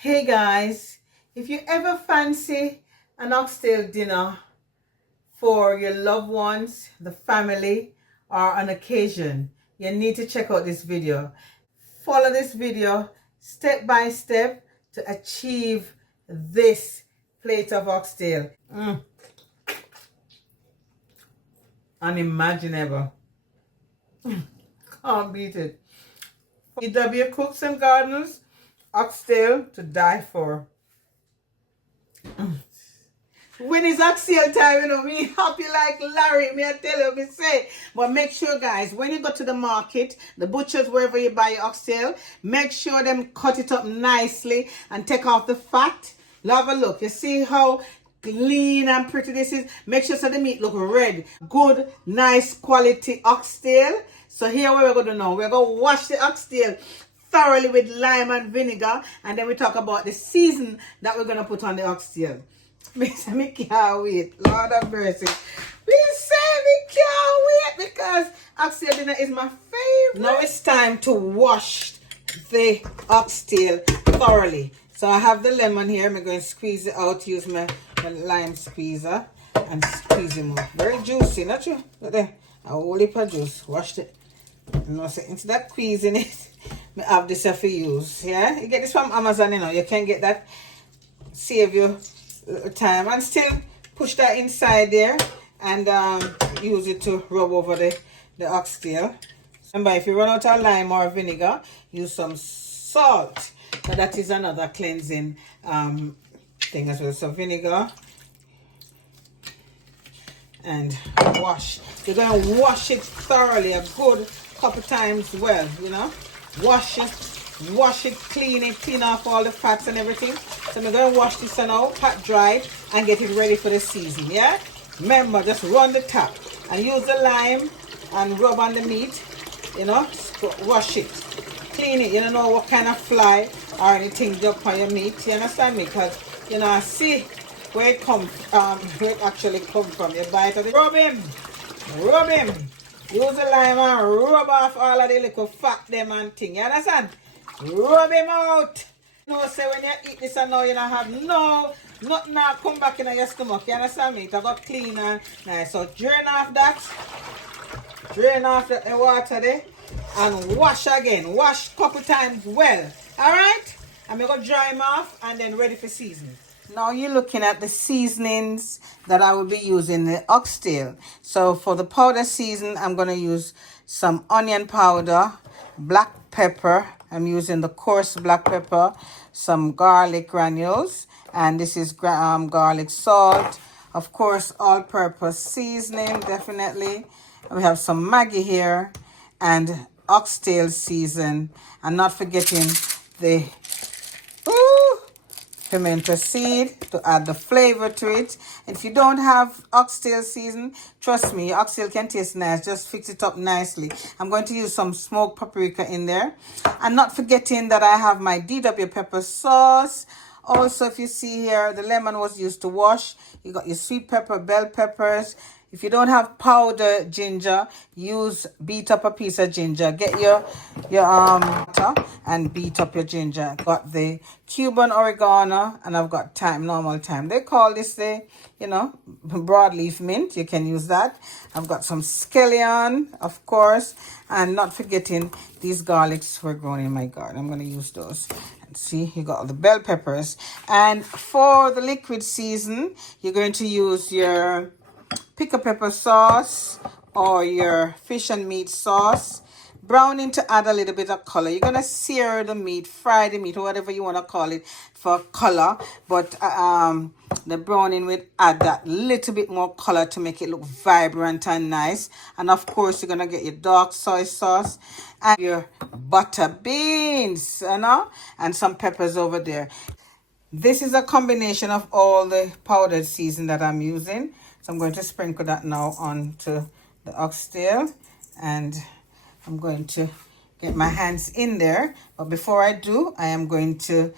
Hey guys, if you ever fancy an oxtail dinner for your loved ones, the family, or an occasion, you need to check out this video. Follow this video step by step to achieve this plate of oxtail. Unimaginable. Can't beat it. EW Cooks and Gardeners, oxtail to die for. When it's oxtail time, you know, me happy like Larry, me I tell you, me say. But make sure, guys, when you go to the market, the butchers, wherever you buy your oxtail, make sure them cut it up nicely and take off the fat. Have a look. You see how clean and pretty this is? Make sure so the meat look red. Good, nice quality oxtail. So here what we're going to do now. We're going to wash the oxtail thoroughly with lime and vinegar, and then we talk about the season that we're going to put on the oxtail. Me say me can't wait. Lord have mercy. Me say me can't wait because oxtail dinner is my favorite. Now it's time to wash the oxtail thoroughly. So I have the lemon here. I'm going to squeeze it out. Use my lime squeezer and squeeze it more. Very juicy, not true? Look there. A whole heap of juice. Wash it. You know, so instead of squeezing it, I have this for use. Yeah, you get this from Amazon. You know, you can get that. Save you time and still push that inside there and use it to rub over the oxtail. Remember, if you run out of lime or vinegar, use some salt. But that is another cleansing thing as well. So vinegar and wash. You're going to wash it thoroughly a good couple times well, you know. Wash it, clean off all the fats and everything. So I'm going to wash this now, pat dry, and get it ready for the season, yeah? Remember, just run the tap and use the lime and rub on the meat, you know. Wash it, clean it. You don't know what kind of fly or anything jump on your meat, you understand me? Because, you know, I see where it comes where it actually comes from. You bite it, rub him. Use the lime and rub off all of the little fat them and thing. You understand? Rub him out. You know, say when you eat this and now you don't have nothing now come back in your stomach. You understand me? It got clean and nice. So drain off that. Drain off the water there. And wash again. Wash a couple times well. Alright? I'm going to dry him off and then ready for seasoning. Now you're looking at the seasonings that I will be using the oxtail. So for the powder season, I'm going to use some onion powder, black pepper. I'm using the coarse black pepper, some garlic granules, and this is garlic salt. Of course, all-purpose seasoning, definitely. We have some Maggi here and oxtail season, and not forgetting the pimento seed to add the flavor to it. And if you don't have oxtail season, trust me, your oxtail can taste nice. Just fix it up nicely. I'm going to use some smoked paprika in there. And not forgetting that I have my DW pepper sauce. Also, if you see here, the lemon was used to wash. You got your sweet pepper, bell peppers. If you don't have powdered ginger, beat up a piece of ginger. Get your water and beat up your ginger. Got the Cuban oregano and I've got thyme, normal thyme. They call this the, you know, broadleaf mint. You can use that. I've got some scallion, of course, and not forgetting these garlics were grown in my garden. I'm going to use those. And see, you got all the bell peppers. And for the liquid season, you're going to use your pickle pepper sauce or your fish and meat sauce. Browning to add a little bit of color. You're going to sear the meat, fry the meat, or whatever you want to call it for color. But the browning will add that little bit more color to make it look vibrant and nice. And of course, you're going to get your dark soy sauce and your butter beans, you know, and some peppers over there. This is a combination of all the powdered season that I'm using. So I'm going to sprinkle that now onto the oxtail, and I'm going to get my hands in there. But before I do, I am going to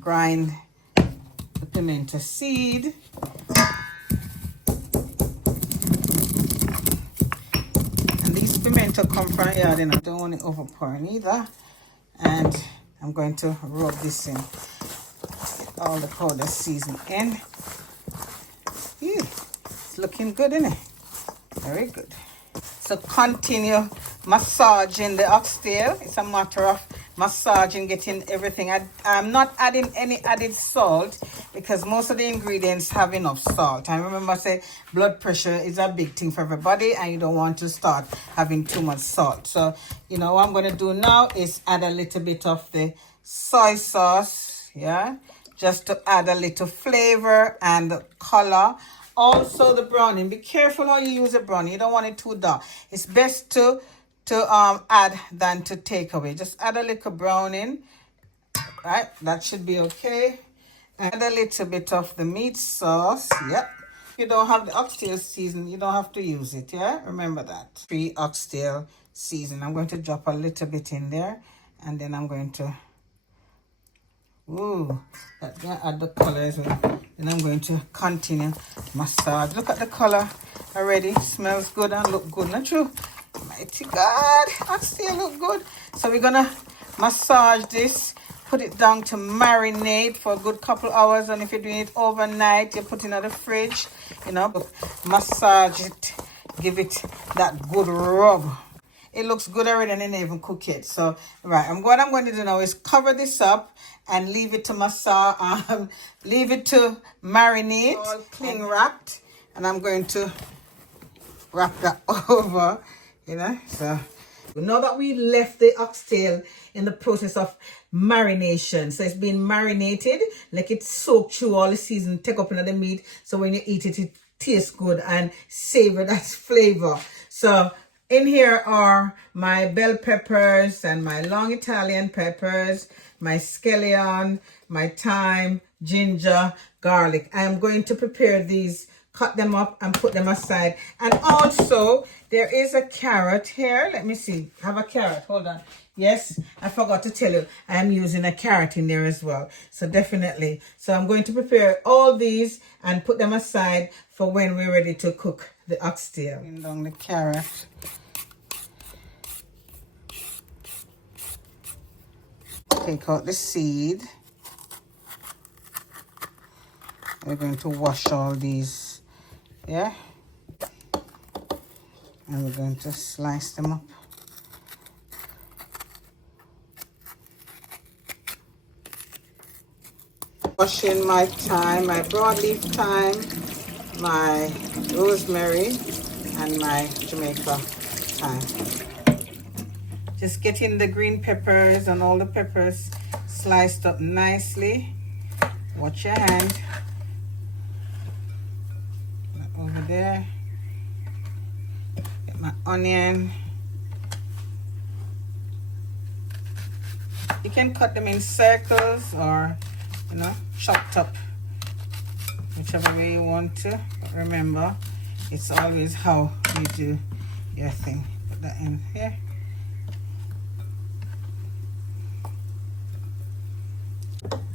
grind the pimento seed. And these pimento come from here. I don't want it overpouring either. And I'm going to rub this in. All the powder season in. Yeah, it's looking good, isn't it? Very good. So continue massaging the oxtail. It's a matter of massaging, getting everything. I'm not adding any added salt because most of the ingredients have enough salt. I remember I say blood pressure is a big thing for everybody and you don't want to start having too much salt. So, you know, what I'm going to do now is add a little bit of the soy sauce, yeah, just to add a little flavor and color. Also the browning, be careful how you use the browning. You don't want it too dark. It's best to add than to take away. Just add a little browning, right? That should be okay. Add a little bit of the meat sauce. Yep. If you don't have the oxtail season, you don't have to use it, yeah? Remember that. Free oxtail season. I'm going to drop a little bit in there and then I'm going to that's gonna add the color as well. Then I'm going to continue massage. Look at the color already. Smells good and look good, not true? Mighty God, oxtail look good. So we're gonna massage this, put it down to marinate for a good couple hours, and if you're doing it overnight, you put it in the fridge, you know, massage it, give it that good rub. It looks good already and I didn't even cook it. So, right, what I'm going to do now is cover this up and leave it to massage, leave it to marinate, all cling wrapped. And I'm going to wrap that over, you know. So, now that we left the oxtail in the process of marination, so it's been marinated, like it soaked through all the season, take up into the meat. So when you eat it, it tastes good and savor that flavor. So, in here are my bell peppers and my long Italian peppers, my scallion, my thyme, ginger, garlic. I am going to prepare these, cut them up and put them aside. And also, there is a carrot here. Let me see. I have a carrot. Hold on. Yes, I forgot to tell you, I am using a carrot in there as well. So definitely. So I'm going to prepare all these and put them aside for when we're ready to cook the oxtail. Bring down the carrot. Take out the seed. We're going to wash all these, yeah? And we're going to slice them up. Washing my thyme, my broadleaf thyme, my rosemary, and my Jamaica thyme. Just getting the green peppers and all the peppers sliced up nicely. Watch your hand. Over there. Get my onion. You can cut them in circles or, you know, chopped up. Whichever way you want to. But remember, it's always how you do your thing. Put that in here.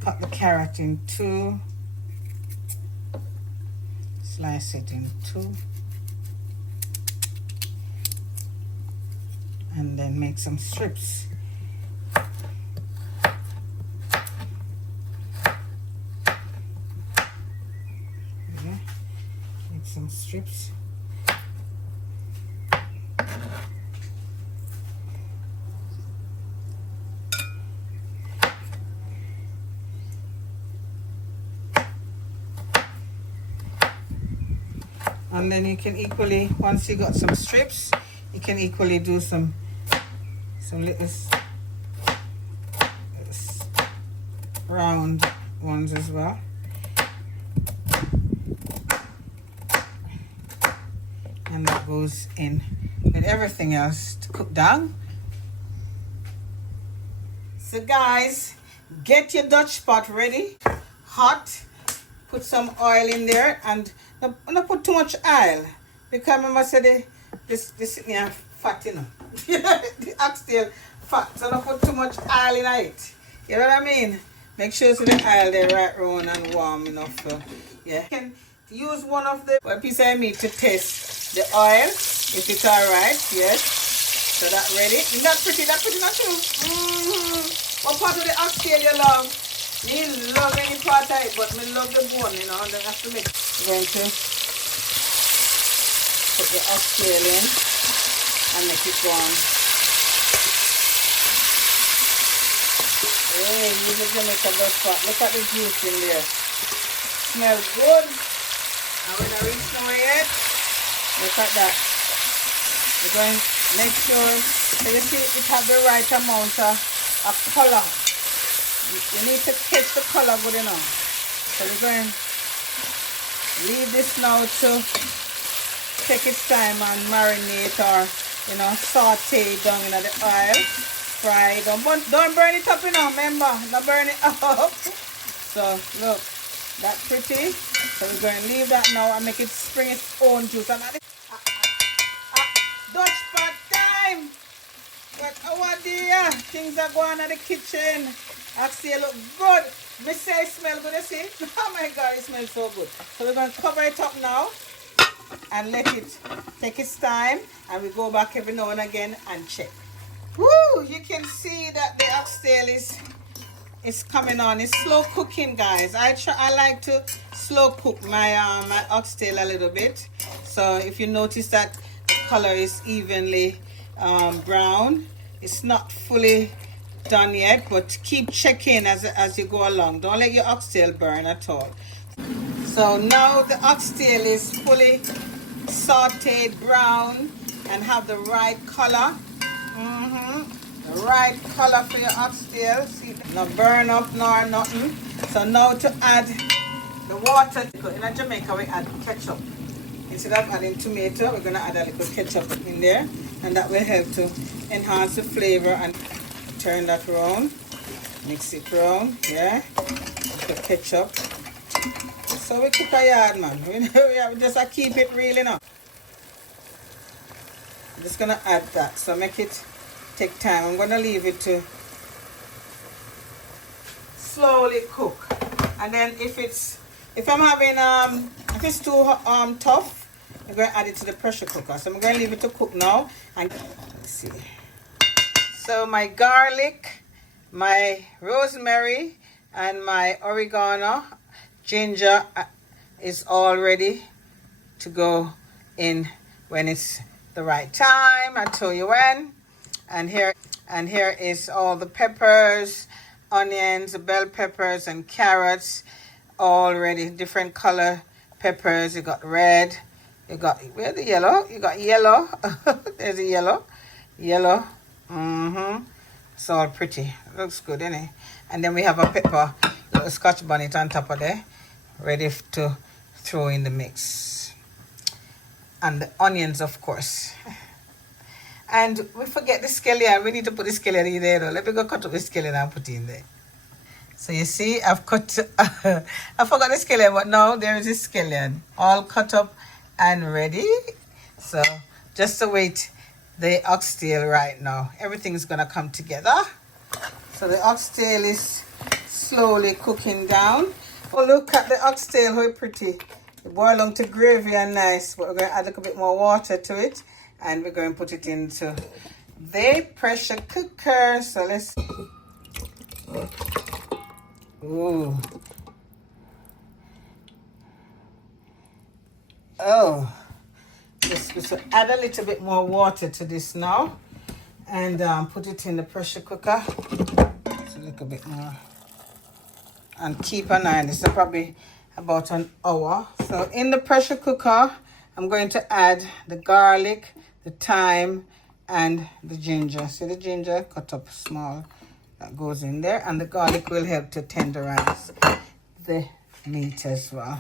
Cut the carrot in two. Slice it in two. And then make some strips. Yeah. Make some strips. And then you can equally, once you got some strips, you can equally do some little round ones as well. And that goes in with everything else to cook down. So guys, get your Dutch pot ready, hot. Put some oil in there and don't put too much oil because remember I said this thing here fat, you know. The oxtail fat, so don't put too much oil in it. You know what I mean? Make sure so the oil there right round and warm enough. So, yeah. You can use one of the piece of meat to test the oil if it's alright. Yes. So that ready. Isn't that pretty? That pretty not too. What part of the oxtail you love? Me love any part of it, but me love the bone, you know, and then have to make. I'm going to put the oxtail in and make it go on. Hey, use the Jamaica dust pot. Look at the juice in there. Smells good. And when I reach nowhere yet, look at that. We're going to make sure, so you see it has the right amount of color. You need to catch the color good enough. So we're going to leave this now to take its time and marinate or, you know, saute down in the oil. Fry. Don't burn it up, you know, remember. Don't burn it up. So look, that's pretty. So we're going to leave that now and make it spring its own juice. And Dutch pot time. But oh dear, things are going on in the kitchen. Oxtail look good. Me say it smell good, you see? Oh my God, it smells so good. So we're going to cover it up now and let it take its time. And we go back every now and again and check. Woo! You can see that the oxtail is coming on. It's slow cooking, guys. I like to slow cook my my oxtail a little bit. So if you notice that the color is evenly brown, it's not fully done yet, but keep checking as you go along. Don't let your oxtail burn at all. So now the oxtail is fully sauteed brown and have the right color. The right color for your oxtail. See, no burn up nor nothing. So now to add the water. In Jamaica we add ketchup. Instead of adding tomato, we're going to add a little ketchup in there, and that will help to enhance the flavor. And turn that around, mix it around, yeah, the ketchup. So we cook a yard, man. We just keep it real enough. I'm just gonna add that, so make it take time. I'm gonna leave it to slowly cook, and then if I'm having if it's too tough, I'm gonna add it to the pressure cooker. So I'm gonna leave it to cook now. And let's see. So my garlic, my rosemary, and my oregano, ginger is all ready to go in when it's the right time. I'll tell you when. And here is all the peppers, onions, bell peppers, and carrots, all ready. Different color peppers. You got red. You got where's the yellow? You got yellow. There's a yellow. It's all pretty. Looks good, isn't it? And then we have a pepper, little Scotch bonnet on top of there, ready to throw in the mix. And the onions, of course. And we forget the scallion. We need to put the scallion in there, though. Let me go cut up the scallion and put it in there. So you see, I've cut. I forgot the scallion, but now there is a scallion, all cut up and ready. So just to wait the oxtail right now. Everything's gonna come together. So the oxtail is slowly cooking down. Oh, look at the oxtail, how pretty. It boils down to gravy and nice, but we're gonna add a little bit more water to it, and we're going to put it into the pressure cooker. So let's. Ooh. Oh. So add a little bit more water to this now, and put it in the pressure cooker. So a little bit more, and keep an eye on this. So probably about an hour. So in the pressure cooker, I'm going to add the garlic, the thyme, and the ginger. See the ginger cut up small, that goes in there, and the garlic will help to tenderize the meat as well.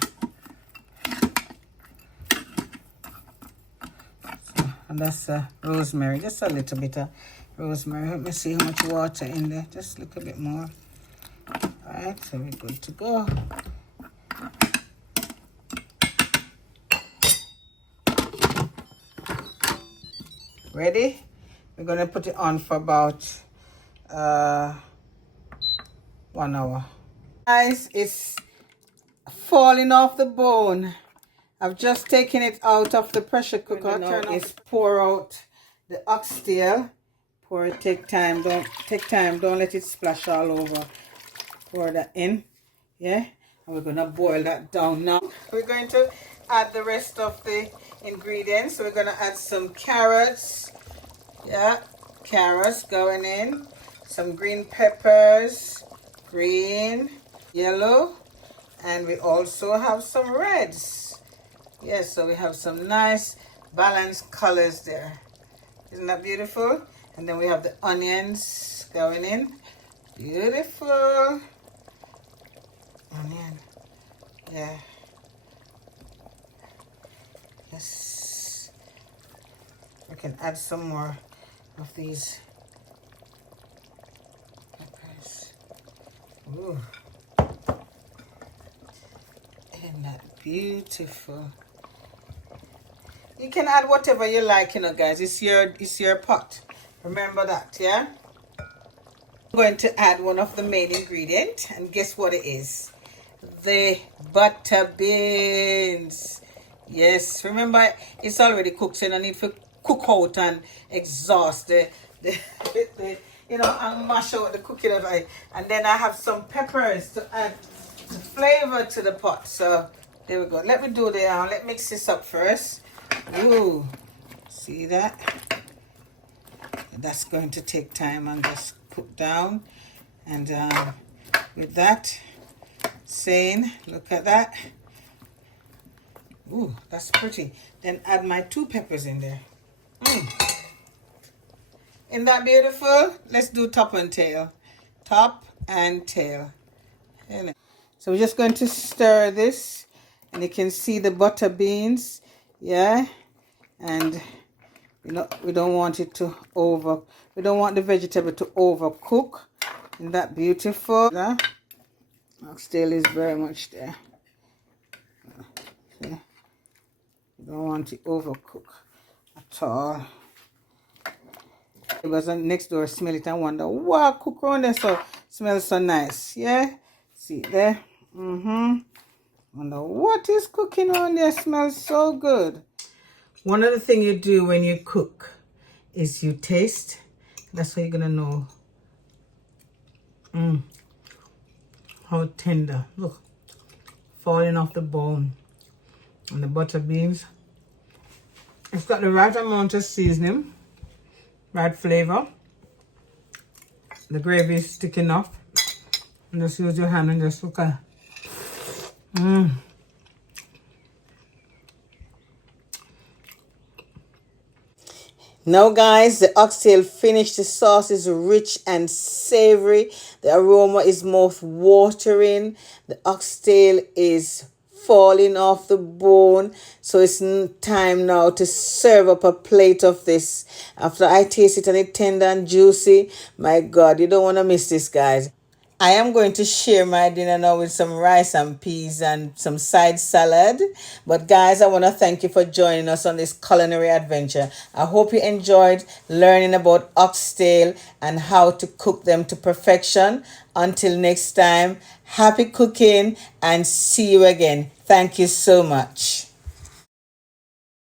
And that's rosemary, just a little bit of rosemary. Let me see how much water in there, just a little bit more. All right, so we're good to go. Ready? We're gonna put it on for about 1 hour. Guys, it's falling off the bone. I've just taken it out of the pressure cooker. Now is pour out the oxtail. Pour it, take time, don't let it splash all over. Pour that in, yeah, and we're gonna boil that down now. We're going to add the rest of the ingredients. So we're gonna add some carrots, yeah, carrots going in, some green peppers, green, yellow, and we also have some reds. Yes, so we have some nice balanced colors there. Isn't that beautiful? And then we have the onions going in. Beautiful. Onion. Yeah. Yes. We can add some more of these peppers. Ooh. Isn't that beautiful? You can add whatever you like, you know, guys. It's your pot. Remember that, yeah? I'm going to add one of the main ingredients, and guess what it is? The butter beans. Yes, remember it's already cooked, so you don't need to cook out and exhaust the you know, and mash out the cooking of it. And then I have some peppers to add the flavor to the pot. So there we go. Let me do the let me mix this up first. Ooh, see that? That's going to take time and just put down. And with that saying, look at that. Ooh, that's pretty. Then add my 2 peppers in there. Isn't that beautiful? Let's do top and tail. Top and tail. So we're just going to stir this, and you can see the butter beans, yeah. And you know, we don't want it to we don't want the vegetable to overcook. Isn't that beautiful? That oxtail is very much there. See? You don't want it overcook at all. It was next door, smell it and wonder, wow, cook around there so smells so nice, yeah. See there. Wonder what is cooking on there, smells so good. One of the things you do when you cook is you taste. That's how you're gonna know how tender. Look, falling off the bone. And the butter beans, it's got the right amount of seasoning, right flavor. The gravy is thick enough. And just use your hand and just look at Now guys, the oxtail finished. The sauce is rich and savory. The aroma is mouth-watering. The oxtail is falling off the bone. So it's time now to serve up a plate of this. After I taste it and it's tender and juicy, my God, you don't want to miss this, guys. I am going to share my dinner now with some rice and peas and some side salad. But guys, I want to thank you for joining us on this culinary adventure. I hope you enjoyed learning about oxtail and how to cook them to perfection. Until next time, happy cooking and see you again. Thank you so much.